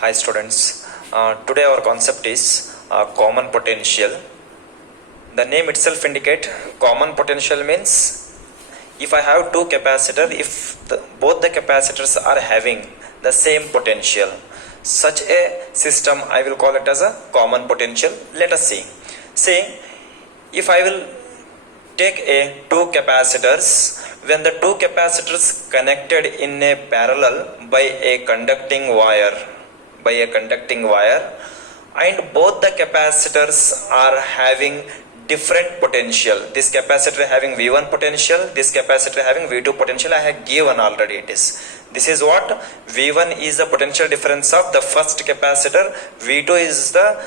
Hi students, today our concept is common potential. The name itself indicate common potential means if I have two capacitors, if both the capacitors are having the same potential, such a system I will call it as a common potential. Let us see. Say if I will take two capacitors, when the two capacitors connected in a parallel by a conducting wire, and both the capacitors are having different potential. This capacitor having V1 potential, this capacitor having V2 potential. I have given already it is. This is what V1 is the potential difference of the first capacitor, V2 is the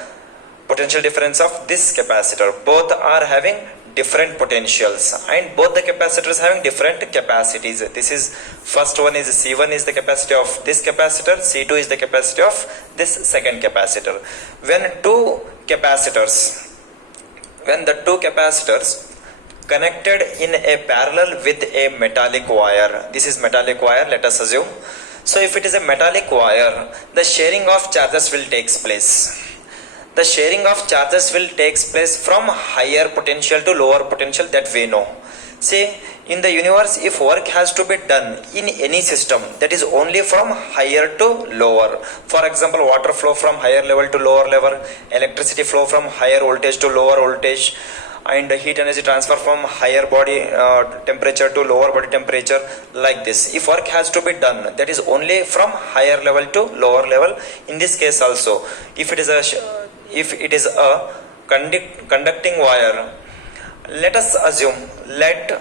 potential difference of this capacitor. Both are having different potentials and both the capacitors having different capacities. This is first one is C1 is the capacity of this capacitor, C2 is the capacity of this second capacitor. When the two capacitors connected in a parallel with a metallic wire, this is metallic wire, let us assume. So if it is a metallic wire, the sharing of charges will take place. The sharing of charges will take place from higher potential to lower potential, that we know. See, in the universe, if work has to be done in any system, that is only from higher to lower. For example, water flow from higher level to lower level, electricity flow from higher voltage to lower voltage, and heat energy transfer from higher body temperature to lower body temperature, like this. If work has to be done, that is only from higher level to lower level. In this case also, if it is a conducting wire, let us assume let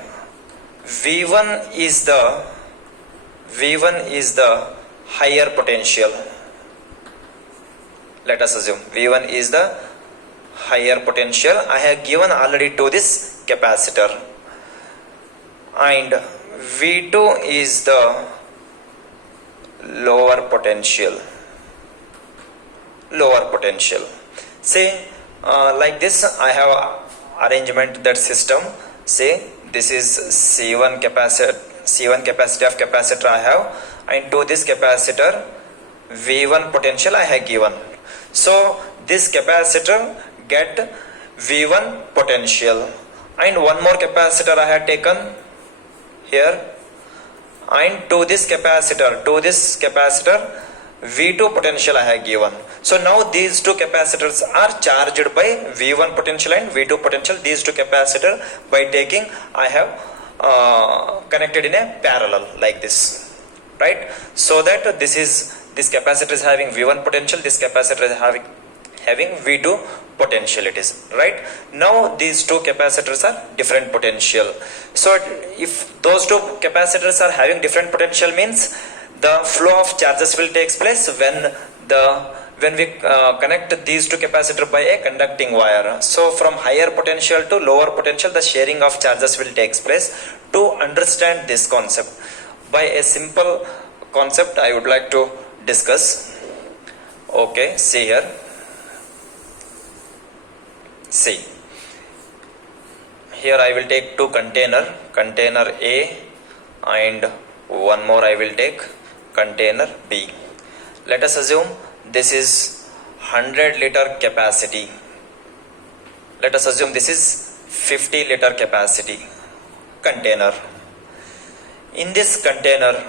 V1 is the higher potential. Let us assume V1 is the higher potential. I have given already to this capacitor, and V2 is the lower potential. Say like this, I have arrangement that system. Say this is C1 capacity of capacitor I have, and to this capacitor V1 potential I have given. So this capacitor get V1 potential, and one more capacitor I have taken here, and to this capacitor V2 potential I have given. So now these two capacitors are charged by V1 potential and V2 potential. These two capacitors, by taking, I have connected in a parallel like this, right? So that this capacitor is having V1 potential, this capacitor is having V2 potential, it is, right? Now these two capacitors are different potential. So if those two capacitors are having different potential, means the flow of charges will take place when we connect these two capacitors by a conducting wire. So from higher potential to lower potential, the sharing of charges will take place. To understand this concept, by a simple concept I would like to discuss. Okay, see here. See, here I will take two container A, and one more I will take container B. Let us assume this is 100 liter capacity. Let us assume this is 50 liter capacity container. In this container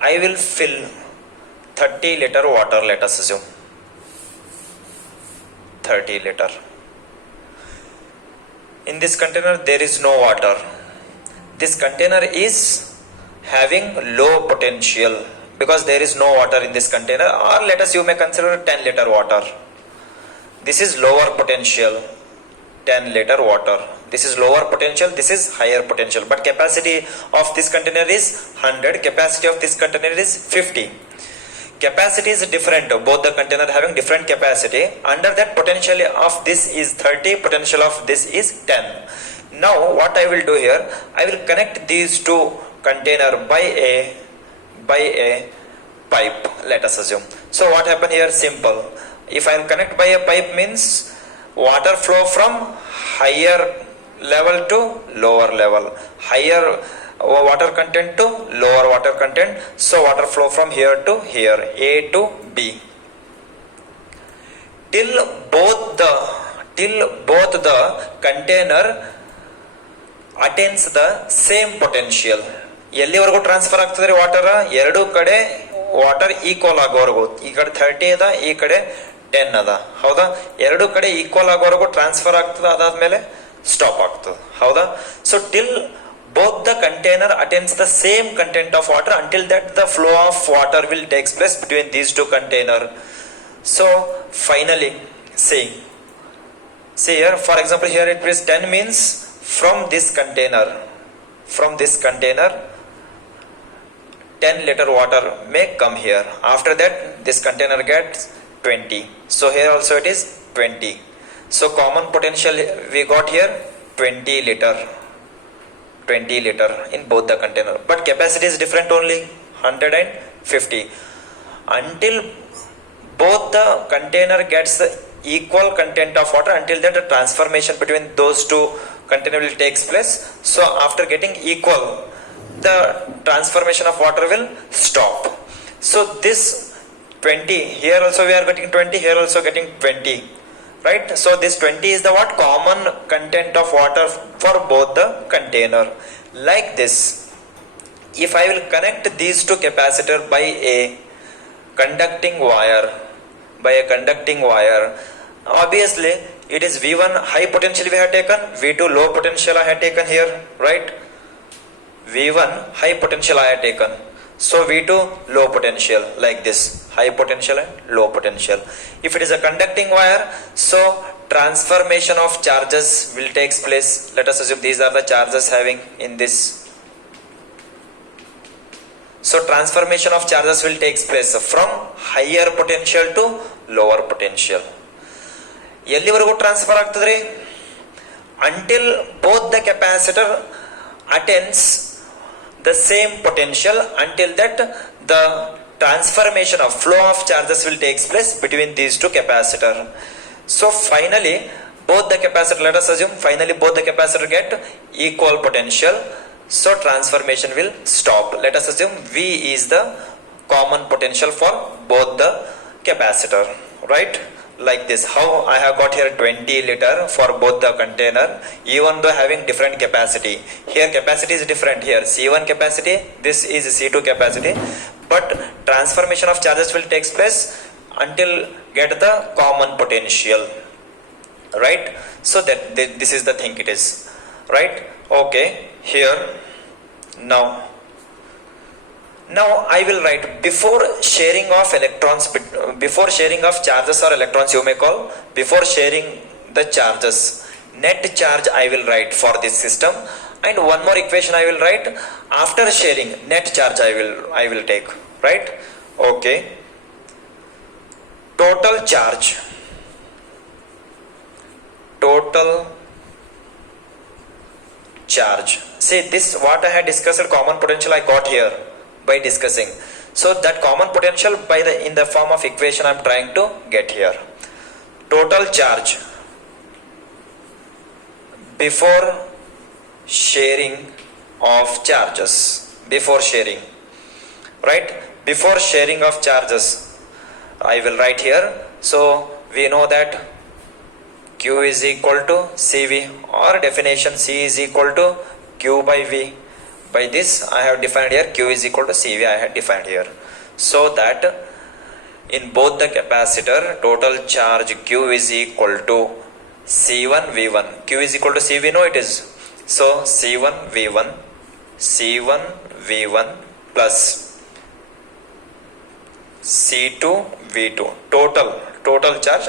I will fill 30 liter water. Let us assume 30 liter. In this container there is no water. This container is having low potential because there is no water in this container, or let us, you may consider 10 liter water. This is lower potential, 10 liter water. This is lower potential, this is higher potential, but capacity of this container is 100, capacity of this container is 50. Capacity is different, both the container having different capacity. Under that, potential of this is 30, potential of this is 10. Now what I will do here, I will connect these two container by a pipe, let us assume. So what happen here, simple. If I will connect by a pipe, means water flow from higher level to lower level. Higher water content to lower water content. So water flow from here to here, A to B, till both the container attains the same potential. ಎಲ್ಲಿವರೆಗೂ transfer ಆಗ್ತದೆ water? ಎರಡು ಕಡೆ water equal ಆಗೋವರೆಗೂ. ಈ ಕಡೆ 30 ಅದ, ಈ ಕಡೆ 10 ಅದ, ಹೌದಾ? ಎರಡು ಕಡೆ ಈಕ್ವಲ್ ಆಗೋವರೆಗೂ ಟ್ರಾನ್ಸ್ಫರ್ ಆಗ್ತದೆ, ಅದಾದ್ಮೇಲೆ ಸ್ಟಾಪ್ ಆಗ್ತದೆ, ಹೌದಾ? So till both the container attains the same content of water, until that the flow of water will takes place between these two container. So finally see here, for example, here it is 10 means from this container 10 liter water may come here. After that this container gets 20. So here also it is 20. So common potential we got here 20 liter in both the container, but capacity is different, only 150. Until both the container gets the equal content of water, until that the transformation between those two container will takes place. So after getting equal, the transformation of water will stop. So this 20, here also we are getting 20, here also getting 20, right? So this 20 is the what? Common content of water for both the container. Like this, if I will connect these two capacitor by a conducting wire, obviously it is V1 high potential we have taken, V2 low potential I have taken here, right? V1 high potential I have taken, so V2 low potential, like this, high potential and low potential. If it is a conducting wire, so transformation of charges will takes place. Let us assume these are the charges having in this. So transformation of charges will takes place from higher potential to lower potential. ಎಲ್ಲಿವರೆಗೂ transfer ಆಗ್ತದ್ರಿ? Until both the capacitor attains the same potential, until that the transformation of flow of charges will takes place between these two capacitor. So finally both the capacitor, let us assume finally both the capacitor get equal potential, so transformation will stop. Let us assume V is the common potential for both the capacitor, right? Like this, how I have got here 20 liter for both the container, even though having different capacity. Here capacity is different, here C1 capacity, this is C2 capacity, but transformation of charges will takes place until get the common potential, right? So that this is the thing it is, right? Okay, here now I will write before sharing of electrons, before sharing of charges or electrons you may call, before sharing the charges, net charge I will write for this system, and one more equation I will write after sharing net charge I will take, right? Okay, total charge see this what I had discussed, common potential I got here by discussing. So that common potential in the form of equation I am trying to get here. Total charge before sharing of charges, before sharing, right? Before sharing of charges I will write here. So we know that Q is equal to CV, or definition C is equal to Q by V. By this I have defined here Q is equal to CV I have defined here. So that in both the capacitor total charge Q is equal to C1 V1. Q is equal to CV, no it is. So C1 V1 plus C2 V2, total charge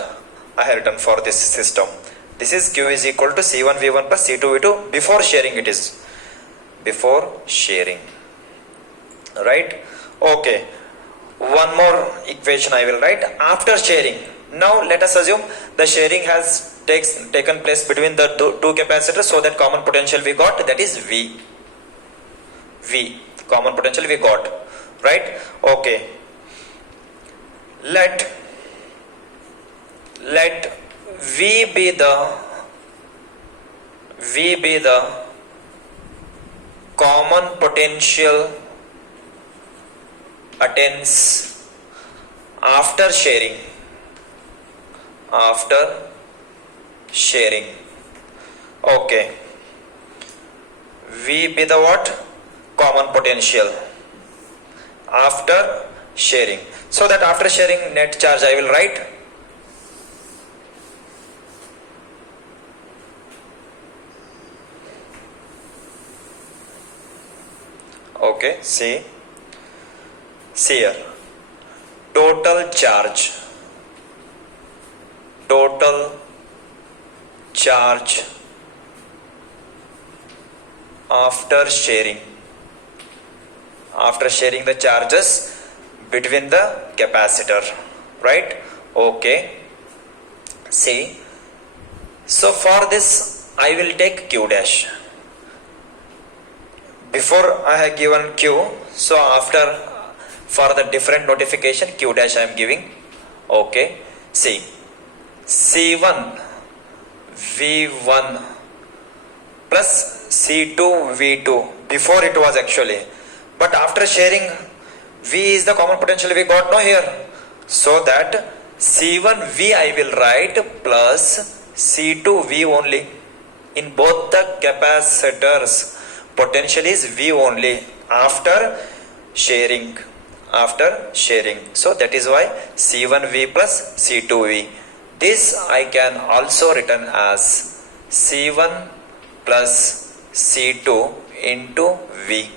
I have written for this system. This is Q is equal to C1 V1 plus C2 V2 before sharing, it is before sharing, right? Okay, one more equation I will write after sharing. Now let us assume the sharing has taken place between the two capacitors, so that common potential we got, that is V, common potential we got, right? Okay, let V be the common potential attains after sharing. Okay, V be the what? Common potential after sharing. So that after sharing net charge I will write. Okay, see here, total charge after sharing the charges between the capacitor, right? Okay, see, so for this I will take Q dash. Before I have given Q, so after for the different notification Q dash I am giving. Okay, see, C1 V1 plus C2 V2. Before it was actually, but after sharing V is the common potential we got no here, so that C1 V I will write plus C2 V only. In both the capacitors potential is V only after sharing. So that is why C1V plus C2V. This I can also written as C1 plus C2 into V.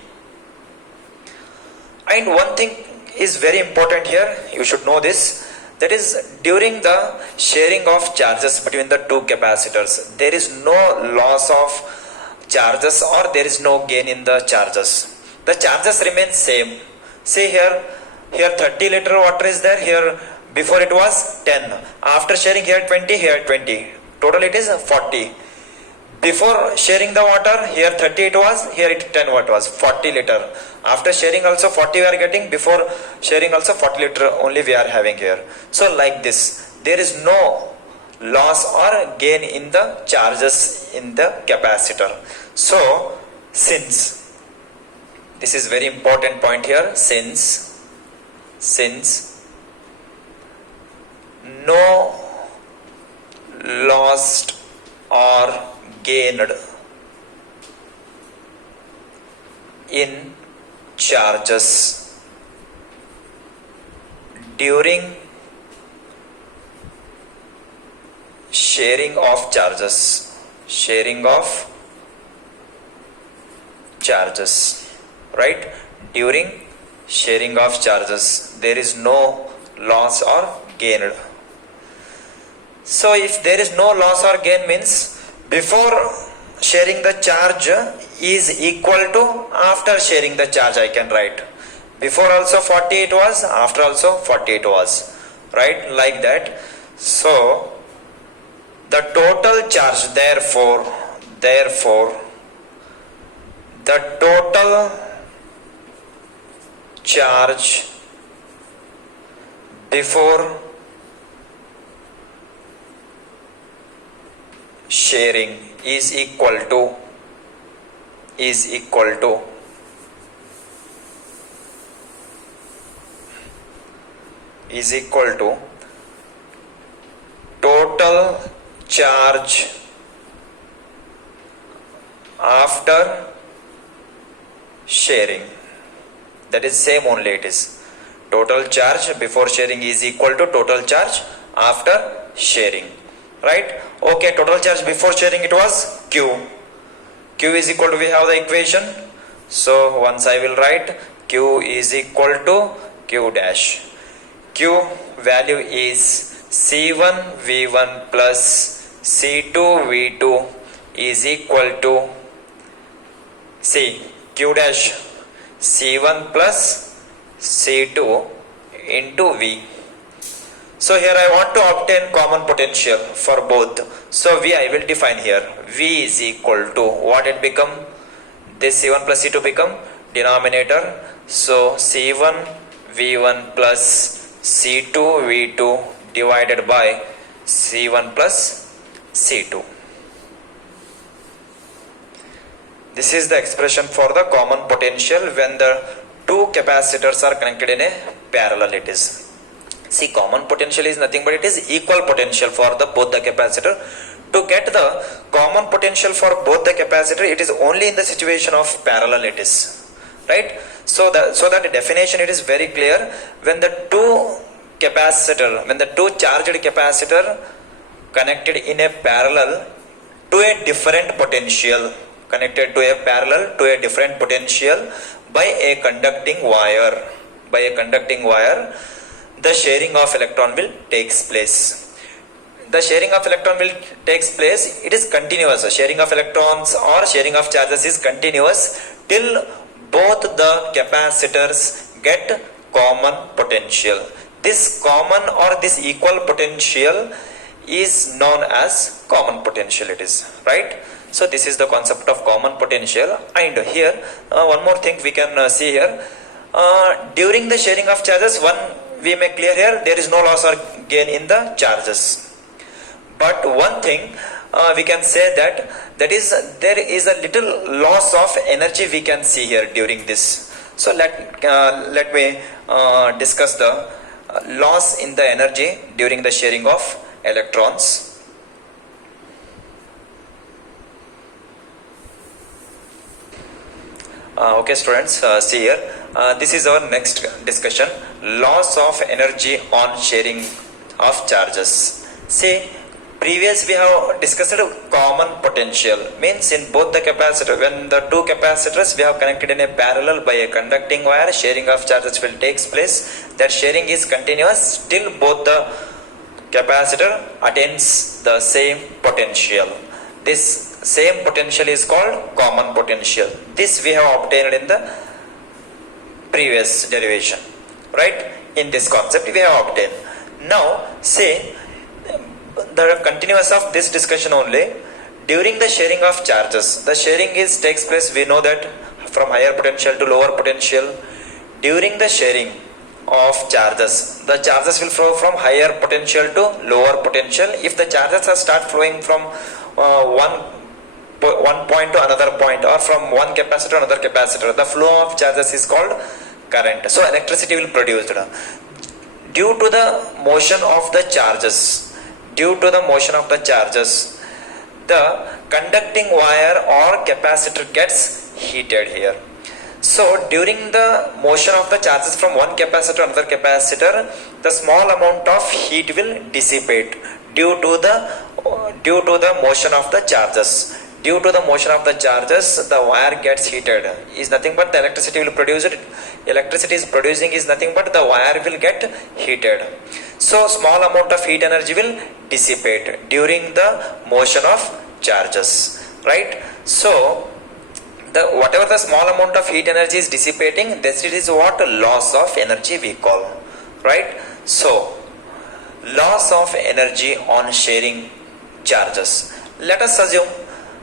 And one thing is very important here, you should know this, that is during the sharing of charges between the two capacitors, there is no loss of charges or there is no gain in the charges. The charges remain same. See here 30 liter water is there, here before it was 10, after sharing here 20, here 20, total it is 40. Before sharing the water, here 30 it was, here it 10 what was, 40 liter. After sharing also 40 we are getting, before sharing also 40 liter only we are having here. So like this, there is no loss or gain in the charges in the capacitor. So since, this is very important point here, since no lost or gained in charges during sharing of charges, right? During sharing of charges there is no loss or gain. So if there is no loss or gain means before sharing the charge is equal to after sharing the charge, I can write. Before also 40 it was, after also 40 it was, right? Like that. So the total charge, therefore the total charge before sharing is equal to total charge after sharing. That is same only, it is total charge before sharing is equal to total charge after sharing, right? Okay, total charge before sharing it was Q is equal to, we have the equation, so once I will write Q is equal to Q dash. Q value is C1 V1 plus C2 V2 is equal to, see, Q dash C1 plus C2 into V. So here I want to obtain common potential for both. So V I will define here. V is equal to, what it become? This C1 plus C2 become denominator. So C1 V1 plus C2 V2 divided by C1 plus C2. This is the expression for the common potential when the two capacitors are connected in a parallel. It is, see, common potential is nothing but it is equal potential for the both the capacitor. To get the common potential for both the capacitor, it is only in the situation of parallel. It is right. So that the definition, it is very clear. When the two charged capacitor connected in a parallel to a different potential, by a conducting wire, the sharing of electron will takes place. The sharing of electron will takes place. It is continuous. Sharing of electrons or sharing of charges is continuous till both the capacitors get common potential. This common or this equal potential is known as common potential. It is right. So this is the concept of common potential. And here one more thing we can see here. During the sharing of charges, one we may clear here, there is no loss or gain in the charges. But one thing we can say that there is a little loss of energy we can see here during this. So let me discuss the loss in the energy during the sharing of electrons. Okay students, see here, this is our next discussion, loss of energy on sharing of charges. See, previous we have discussed common potential, means in both the capacitor, when the two capacitors we have connected in a parallel by a conducting wire, sharing of charges will takes place. That sharing is continuous till both the capacitor attains the same potential. This same potential is called common potential. This we have obtained in the previous derivation, right? In this concept we have obtained. Now say the continuous of this discussion only, during the sharing of charges, the sharing takes place, we know that, from higher potential to lower potential. During the sharing of charges, the charges will flow from higher potential to lower potential. If the charges are start flowing from one point to another point, or from one capacitor to another capacitor, the flow of charges is called current. So electricity will produce due to the motion of the charges. The conducting wire or capacitor gets heated here. So during the motion of the charges from one capacitor to another capacitor, the small amount of heat will dissipate due to the motion of the charges. Due to the motion of the charges, the wire gets heated. Is nothing but the electricity will produce it. Electricity is producing is nothing but the wire will get heated. So small amount of heat energy will dissipate during the motion of charges, right? So whatever the small amount of heat energy is dissipating, this is what loss of energy we call, right? So loss of energy on sharing charges. Let us assume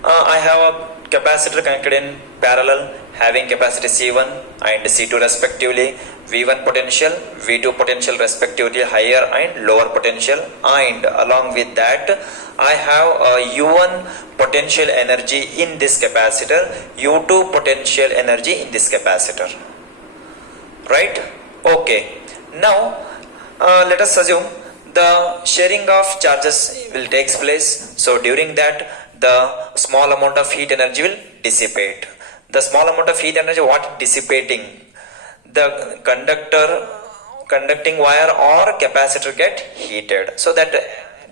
I have a capacitor connected in parallel having capacity C1 and C2 respectively, V1 potential, V2 potential respectively, higher and lower potential, and along with that I have a U1 potential energy in this capacitor, U2 potential energy in this capacitor, right? Okay, now let us assume the sharing of charges will takes place. So during that, the small amount of heat energy will dissipate. The small amount of heat energy, what dissipating? The conducting wire or capacitor get heated. So that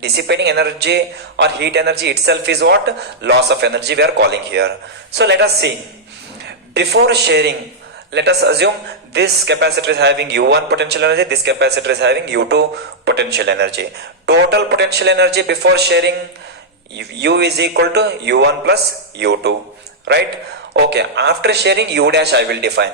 dissipating energy or heat energy itself is what? Loss of energy we are calling here. So let us see. Before sharing, let us assume this capacitor is having U1 potential energy, this capacitor is having U2 potential energy. Total potential energy before sharing, U is equal to U1 plus U2, right? Okay, after sharing U dash I will define.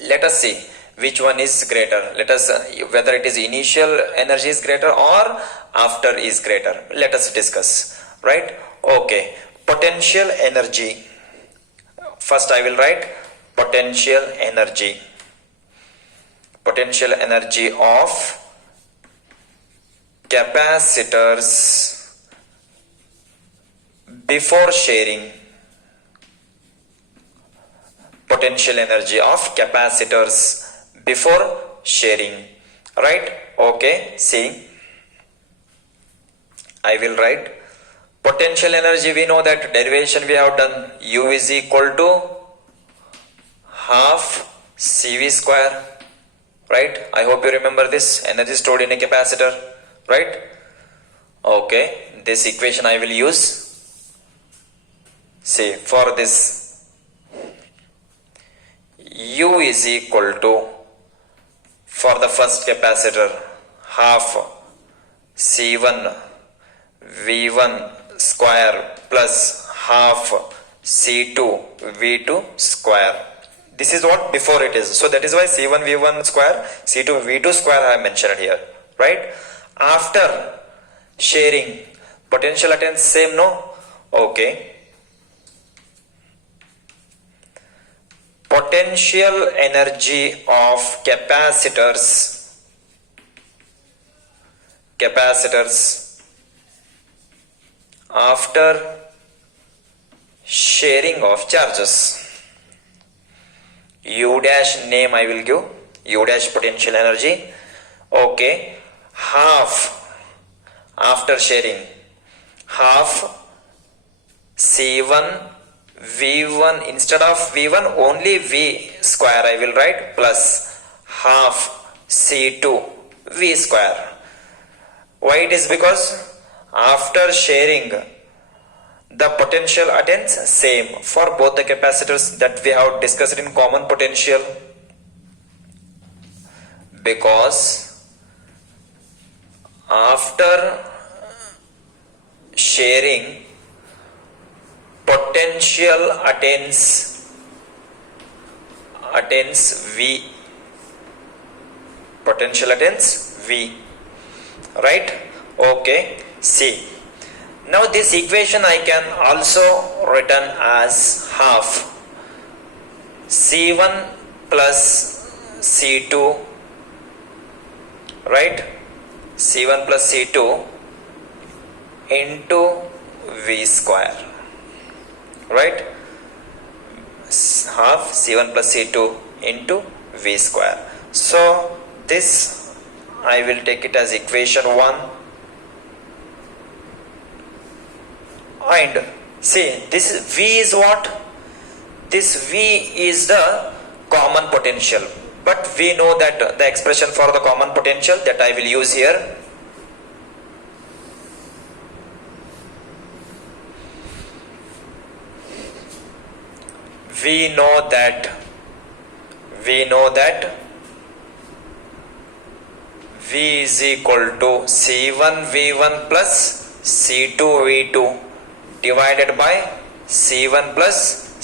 Let us see which one is greater. Let us whether it is initial energy is greater or after is greater. Let us discuss, right? Okay, potential energy. First I will write potential energy of capacitors before sharing potential energy of capacitors before sharing, right? Okay, see, I will write potential energy. We know that derivation we have done, U is equal to half CV square, right? I hope you remember this, energy stored in a capacitor, right? Okay, this equation I will use. See, for this U is equal to, for the first capacitor, half C1 V1 square plus half C2 V2 square. This is what before it is. So that is why C1 V1 square, C2 V2 square I have mentioned here, right? After sharing, potential attains same, no? Okay. Potential energy of capacitors after sharing of charges. U dash name I will give, U dash potential energy. Okay, half after sharing, half C1 V1, instead of V1 only V square I will write, plus half C2 V square. Why it is? Because after sharing the potential attains same for both the capacitors that we have discussed in common potential, because after sharing potential attains V, potential attains V, right? Okay, see, now this equation I can also written as half C1 plus C2, right? C1 plus C2 into V square, right? Half C1 plus C2 into V square. So this I will take it as equation 1, and see, this V is what? This V is the common potential, but we know that the expression for the common potential that I will use here, we know that V is equal to C1 V1 plus C2 V2 divided by C1 plus